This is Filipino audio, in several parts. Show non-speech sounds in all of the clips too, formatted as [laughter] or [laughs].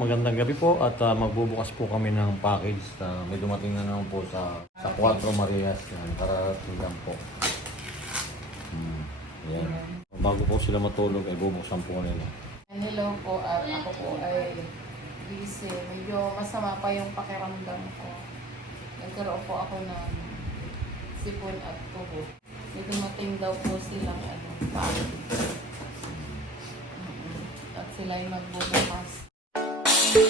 magandang gabi po at ah, magbubukas po kami ng package na may dumating na naman po sa sa Cuatro Marias. Yan, para tingnan po. Hmm, yan. Bago po sila matulog ay bubuksan po nila. Hello po, at ako po ay busy. Medyo masama pa yung pakiramdam ko. Nagkaroon po ako ng sipon at tubo. May dumating daw po silang ano, package. Mm-mm. At sila ay magbubukas. Thank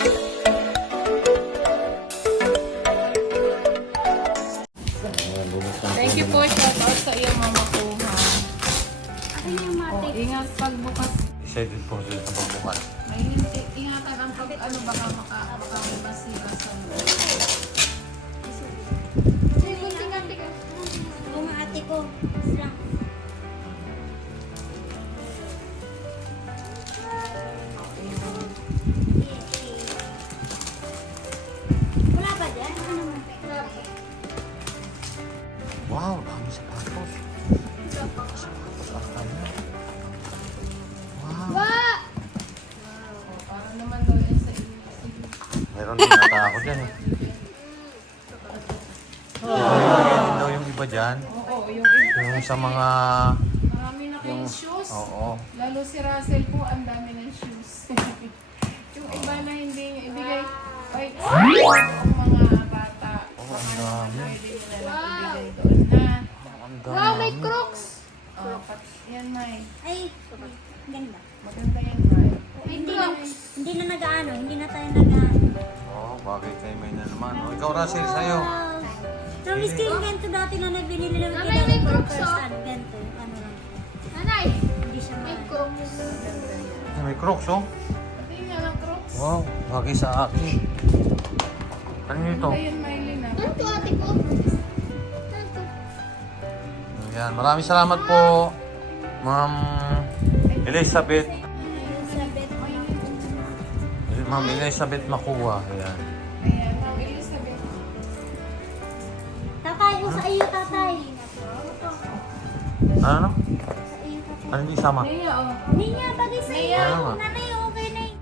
you po, shout out sa iyo mama ko ha. Akin yung matik. ingat pagbukas. Excited po sila sa pagbukas. Hindi, ingatan ang pag ano baka maka, baka may Yung sa mga... Marami na kayong Yung- shoes. Oo. Lalo si Russell po, ang dami ng shoes. [laughs] yung iba na hindi niya ibigay. Ay, yung mga bata. Oh, ang dami. Na. Ang Wow, may dami. crocs! Oh, pat, yan, May. Ay, ganda. Maganda yan, May. Hindi na, hindi na nag-ano, hindi na tayo nag-ano. Oo, bagay kay May na naman. Oh, ikaw, Russell, sa'yo. Pero miski yung ganito dati na nabinili first advent eh. Ano lang. Nanay, Hindi siya may. Ay, May crocs, oh. Pati nga lang, Crocs. Wow, bagay sa akin. Ano ito? Ayun, Mylene ah. Ano to ate ko? Ano? Ayan, maraming salamat po, Ma'am Elizabeth. Elizabeth, Ma'am Elizabeth Makuha. Ayan. Ayan, Ma'am Elizabeth. Tatay, o sa iyo tatay. Ano? Ano hindi sama? Nia, oh. Hindi niya, bagay sa iyo. Ano nga? Nanay, okay na eh.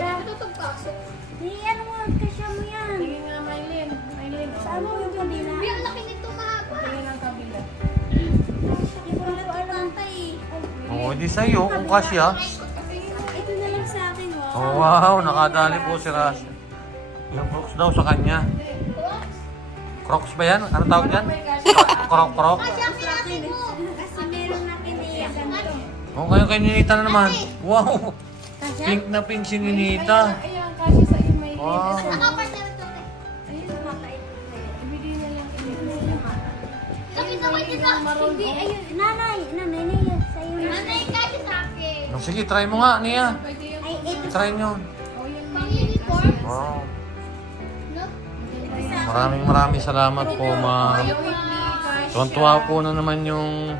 Ano to pagpasok? Hindi, ano mo, kasya mo yan. Tingin nga, Mylene. Mylene. Saan mo yung kabila? Uy, ang laki nito mahaba. Tingin ang kabila. Hindi ko na ito tatay. Oo, hindi sa'yo. Kung kasya. Ito na lang sa akin, wow. Oh, wow, nakadali po si Russell. Yung crocs daw sa kanya. Crocs? Crocs ba yan? Ano tawag yan? Croc, croc? Kasi ate ko. Oh, ngayon kay Ninita na naman. Wow! Kasya? Pink na pink si Ninita. Ayan, kasya sa iyo, Mylene. Wow. Ano? Ayun, ko eh. ibigay na lang. Ibigay na lang. Kami naman dito. Hindi, ayun. Nanay, nanay, nanay, sa iyo na. Nanay, kasi sa akin. Oh, sige, try mo nga, Nia. Pwede yung... Ay, ito. Try nyo. Oh, yung Pang uniform? Wow. No? Maraming maraming salamat po, ma'am. Kasya. Tuwan-tuwa po na naman yung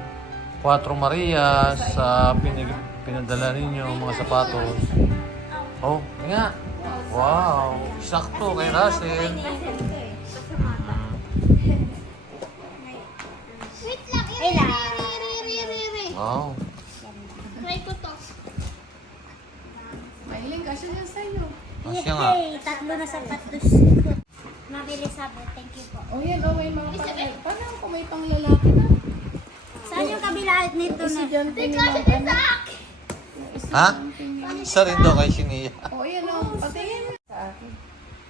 Cuatro Marias sa pinag pinadala ninyo mga sapatos. Oh, nga. Wow. Sakto kay Russell. Wait lang. Ay, lang. Wow. Try ko to. Mylene, kasya yan sa iyo. Masya nga. Yay! Tatlo na sapatos. Mabili sabi, thank you po. Oh, yan, oh, may mga pang... Paano kung may panglalaki na? Saan yung kabila nito na? Kasi. Ha? Isa rin daw kay Sinia. [laughs] Oh, yan oh. Patingin sa akin.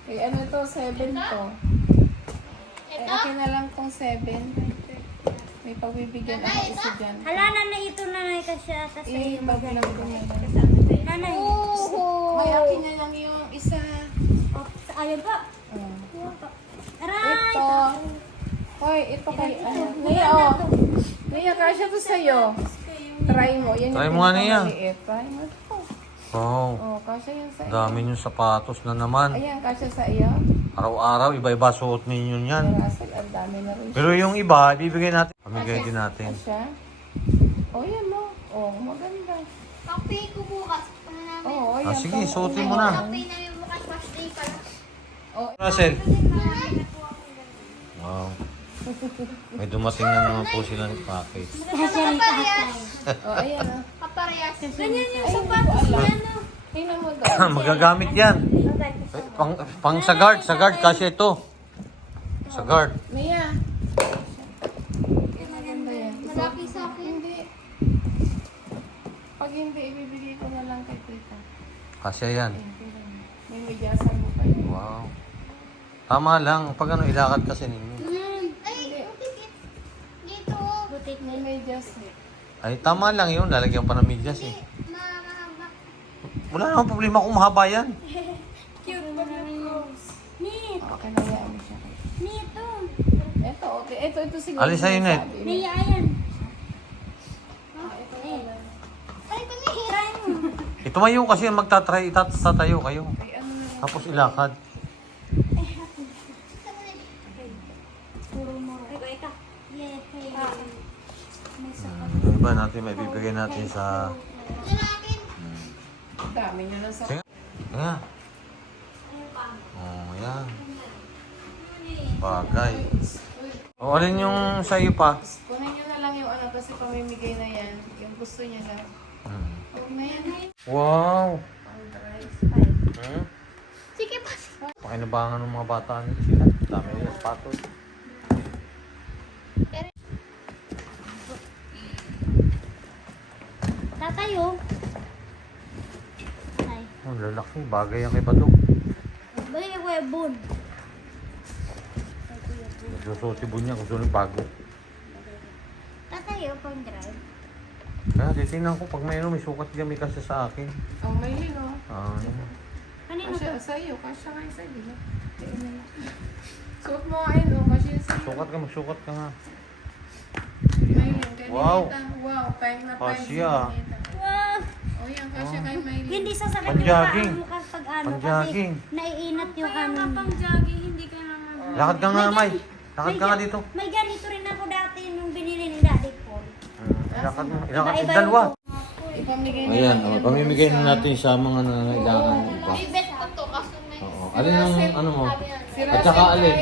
Kay ano to, 7 to. Ay, Ito? akin na lang tong 7. May pagbibigyan ako estudyante. Hala, nanay, ito nanay kasi ata sa Eh, ko na lang. Nanay. Oh. May akin na lang yung isa. Oh, sa ayun po. Oh. Aray! Ito. Hoy, ito kay ano. Nia, oh. Nia, kasya to sa'yo. Try mo. Yan Try yung mo nga, Nia. pinakamaliit. Try mo to. Wow. Oh, kasya yan sa iyo. Dami yung sapatos na naman. Ayan, kasya sa iyo. Araw-araw, iba-iba suot ninyo yan. Russell, ang dami na rin. Pero yung iba, ibibigay natin. Pamigay din natin. Kasya. Oh, yan mo. Oh, maganda. Kape ko bukas. Paano namin? Oh, Ah, ayan. sige, pang- suotin mo na. Kape namin bukas. Wash day pala. Oh, Russell. Nanay? Wow. May dumating na naman po sila ng package. Tatay. oh, ayan. oh. Kaparehas. Ganyan yung sapatos niya, no? Tingnan mo doon. Magagamit yan. Pang, pang sa guard, sa guard kasi ito. Sa guard. Yan. Malaki sa akin. Hindi. Pag hindi, ibibigay ko na lang kay tita. Kasi yan. May medyasan mo pa yun. Wow. Tama lang. Pag ano, ilakad kasi ninyo. Butik May medyas eh. Ay, tama lang yun. Lalagyan pa ng medyas eh. Mahaba. Wala namang problema kung mahaba yan. [laughs] Cute pa ng rose. Neat. Okay na yan siya. Neat to. Ito, okay. Ito, ito siguro. Alis sa'yo, ayan. Ah, Eh. mo. Itumayo kasi magtatry, itatatayo kayo. Ay, ano na. Tapos ilakad. Puro mo. Ay, ikaw. Yeah, hey. May Yung iba natin, may bibigay natin sa... Dami na lang sa... Sige. Nga. Oh, yan. Bagay. O, alin yung sa iyo pa? kunin niyo na lang yung ano kasi pamimigay na yan. Yung gusto niya na. Hmm. Huwag na yan. Wow! Pang drive. Hmm? Sige pa. Pakinabangan ng mga bata sila. Dami nila sapatos. Tatayo. Ay. Oh, lalaki. Bagay yan kay Badong. Balik ako yung bun. Nagsusotibon niya kung sino yung bago. Tatayo pang drive. Kaya titingnan ko pag may ano, may sukat niya, may kasi sa akin. Oh, may yun oh. Ah, ano. Kanino? Kasya sa iyo. Kasya kayo sa iyo. Suot mo nga yun oh. Kasya sa iyo. Sukat ka, magsukat ka nga. Kay Wow. Wow, time na time. Kasya. si Wow. Oh, yan. Kasya kay Maylin. Hindi sasakit yung Pang-jogging. paa mo kapag ano Pang-jogging. kasi naiinat yung ano. pang jogging, hindi ka naman. Lakad ka nga, May Lakad ka nga gan- dito. May ganito rin ako dati nung binili ni Daddy Paul. Hmm, Ilakad mo. Ilakad yung dalawa. yung- Ipamigay na Ayan, oh, pamimigay na natin sa mga nangangailangan pa. Bibet ko to kaso may... Oo. Alin ang ano mo? At saka alin?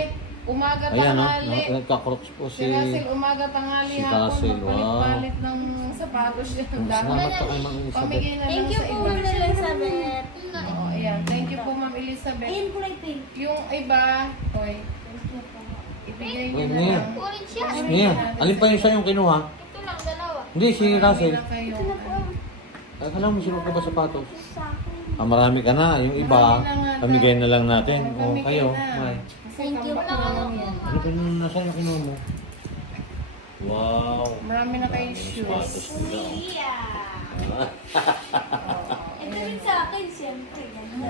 Umaga Ayan, no? tanghali. Nagka-crocs po Si si... Russell, umaga tanghali si hapon, Russell, wow. magpalit-palit ng sapatos niya. Ang dami. Salamat po kay Mang Elizabeth. Pamigay na lang Thank you sa po, iba. Ma'am Elizabeth. Oo, ayan. Thank you po, Ma'am Elizabeth. Ayun kulay pink. Yung iba, oy, ibigay niyo Uy, na Nia. lang. Orange yan. Nia, alin pa yung sa'yo kinuha? Ito lang, dalawa. Hindi, si Russell. Marami na kayo. Ay, alam mo, sino ka ba sapatos? Ah, marami ka na. Yung iba, pamigay na lang natin. O, Pamigay kayo. na. May. Kasi kambak na lang Ano ba yung nasa yung kinuha mo? Wow. Marami na kayong Sapatos shoes. nila. [laughs] Ito rin sa akin, siyempre. Ganda.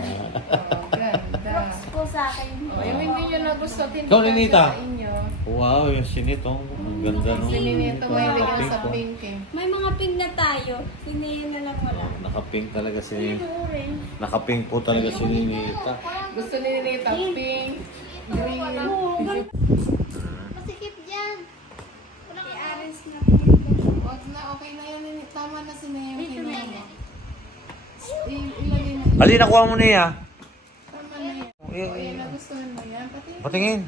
Oh, ganda. Rocks ko sa akin. Oh, yung hindi nyo nagustuhan, hindi Ikaw, kasi Ninita. sa inyo. Wow, yung sinito. Ang ganda nung... Si Ninito may Naka-pink sa po. pink eh. May mga pink na tayo. Sinayin na lang wala. Oh, Naka-pink talaga si... Ito orange. Naka-pink po talaga si Ninita. Gusto ni Ninita, pink. Masikip dyan. Wala ka Aris na Wag na, okay na yan. Nini- Tama na si Nea yung na yan. mo. I- Ilagay na. Ali, nakuha mo niya. Tama na yan. O yan, nagustuhan mo yan. Pati Patingin.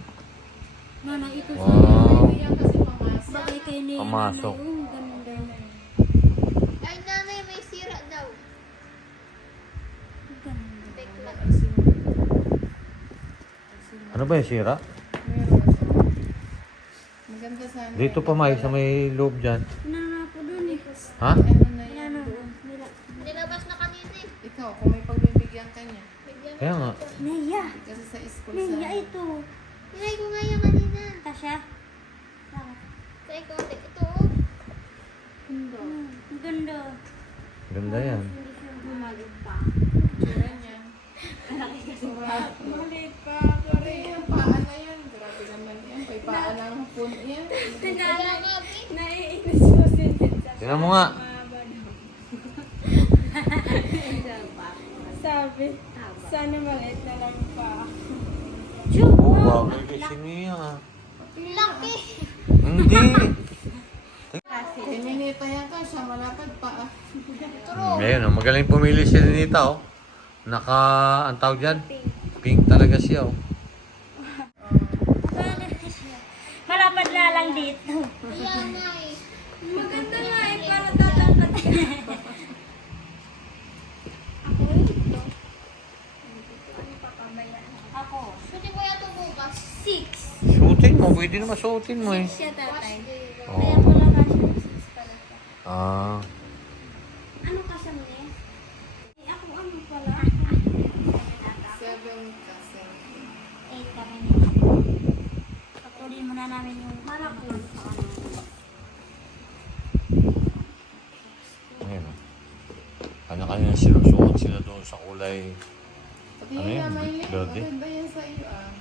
Mama, ito sa Wow. yan kasi pamasa. bagay kay ni Pamasok. Ganda. Ay, nanay, may sira daw. Ganda. Take lang. Ano ba yung sira? Meron. Maganda sana. Dito pa may sa may loob dyan. Nana po dun eh. Ha? Ano na yan? Nana. Nila. Nilabas na kanina eh. Ikaw, kung may pagbibigyan ka niya. Kaya nga. Naya. Kasi sa school Naya sa... ito. Nilay ko nga yung kanina. Tasha. Sa ikaw, ito oh. Hmm, ganda. Ganda yan. Hindi siya bumalik pa. Maliit pa. Pare, yung paa na yun. Grabe naman yan. May paa ng hapon yan. Naiinis mo si. Tingnan mo nga. Sabi, sana maliit na lang pa. Oh, wow. May kasi niya. Laki. Hindi. Pininita yan ka, siya malapad pa. Ngayon, oh, magaling pumili si Renita, oh. Naka, ang tawag dyan? Pink. Pink talaga siya, oh. Malapad na lang dito. Eh. Maganda nga eh, para tatangkad ka. Ako dito. Ako. Shooting mo yata bukas. Six. Shooting mo? Pwede naman shooting mo eh. Six siya tatay. Oh. Kaya ko lang kasi six pala. Ah. Muna namin yung malakul. ayun oh. Kanya-kanya sinusuot sila doon sa kulay. Ano yun na, Lodi? maganda yan sa iyo ah.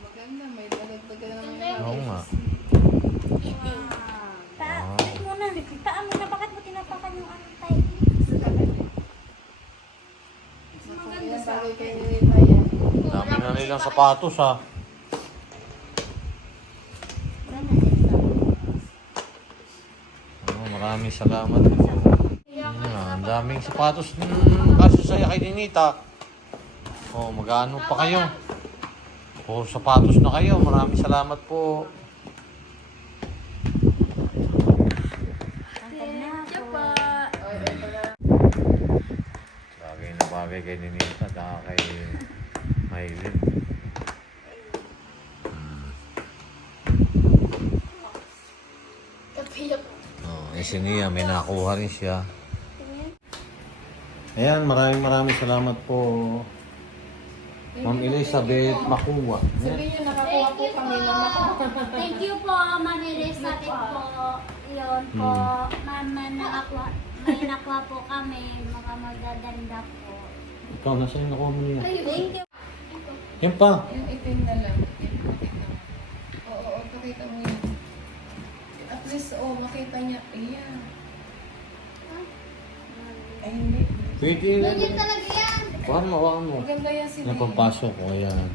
Maganda, may dalagdagan naman yung Oo nga. Pa, Ah. wait muna. Paan mo na, bakit mo tinapakan yung ano tayo? Maganda sa bagay kay Nilita yan. Dami na nilang sapatos ha. Oh, maraming salamat po. Ah, ang daming sapatos mm, kasi saya kay Ninita. Oh, magano pa kayo? Oh, sapatos na kayo. Maraming salamat po. Bagay na bagay kay Ninita at kay Maylin. Kapiyak. Oh, eh si Nia, may nakuha rin siya. Ayan, maraming maraming salamat po. Ma'am Elizabeth Makuwa. Sabihin niyo, nakakuha po kami ng makuha. Thank you po, Ma'am Elizabeth po. Yun po. Ma'am, may nakakuha, may nakuha po kami. Mga magaganda po. Ikaw, nasa yung nakuha mo niya? Thank you. Yan pa. Yung itim na lang. Oo, oo, pakita mo yun. Least, oh, makita niya. Ayan. Ay, hindi. Pwede Ganyan talaga yan. Huwag mo, huwag mo. Maganda yan si Yan pampasok ko, ayan.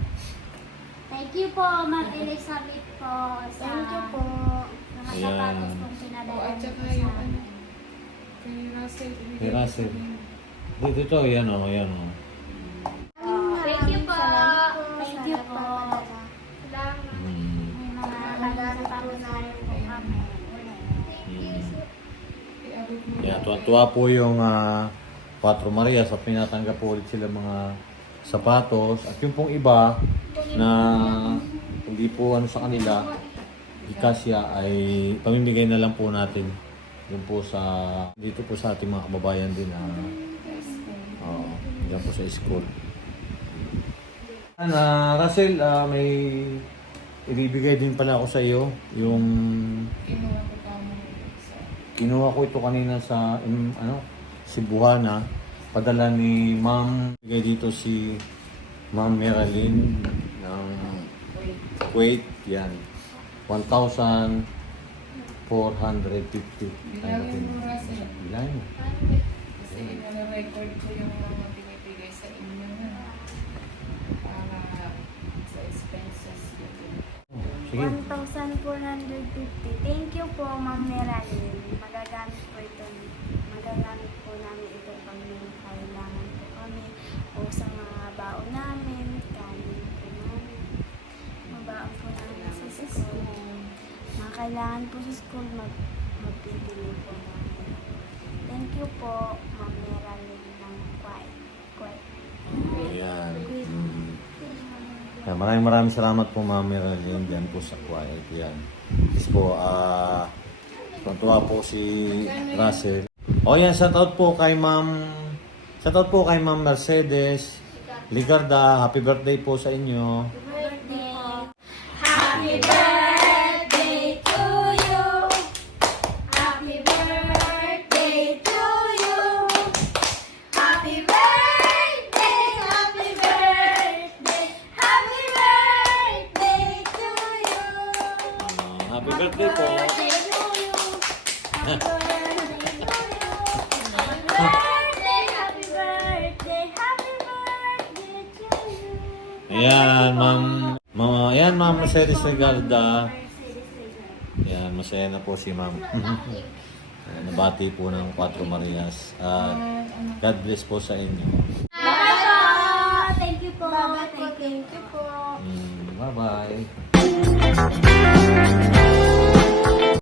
Thank you po, Ma'am Elizabeth po. Sa Thank you po. Mga Ayan. sapatos pong Oh, pinadala at niyo saka po yung sa ano. Kay Russell. Kay Russell. Dito, dito, ayan o, ayan o. Kaya tuwa-tuwa po yung ah, Patro Maria sa pinatanggap po ulit sila mga sapatos. At yung pong iba na hindi po ano sa kanila, ikasya ay pamimigay na lang po natin yung po sa dito po sa ating mga kababayan din na Oo, diyan po sa school. Ana, Russell, ah, may ibibigay din pala ako sa iyo yung Kinuha ko pa mo. sa... Kinuha ko ito kanina sa um, ano, Cebuana. Padala ni Ma'am. Bigay dito si Ma'am Meralyn ng Wait. Kuwait. Yan. 1,450. Bilangin mo, Russell. Bilangin mo. Kasi ina-record ko yung mga binibigay sa inyo na. Para sa expenses ko. Sige. 1,450. Thank you po, Ma'am Meralyn. Magagamit po ito. Magagamit po namin ito pag may kailangan po kami o sa mga baon namin, kanin po namin. Mabaon po namin sa school. Mga kailangan po sa school, mag magpipili po namin. Thank you po, Yan, maraming maraming salamat po Ma'am Meralyn dyan po sa Kuwait. Yan. Yes po, ah... Tuntua po si Russell. O yan, shoutout po kay Ma'am... Shoutout po kay Ma'am Mercedes Ligarda. Happy birthday po sa inyo. Ma'am... Ma ayan, Ma'am Mercedes Ligarda. Yan, masaya na po si Ma'am. [laughs] Ayan, Nabati po ng Cuatro Marias. At God bless po sa inyo. Bye po! Thank you po. Thank you. Thank you po. Mm, bye-bye.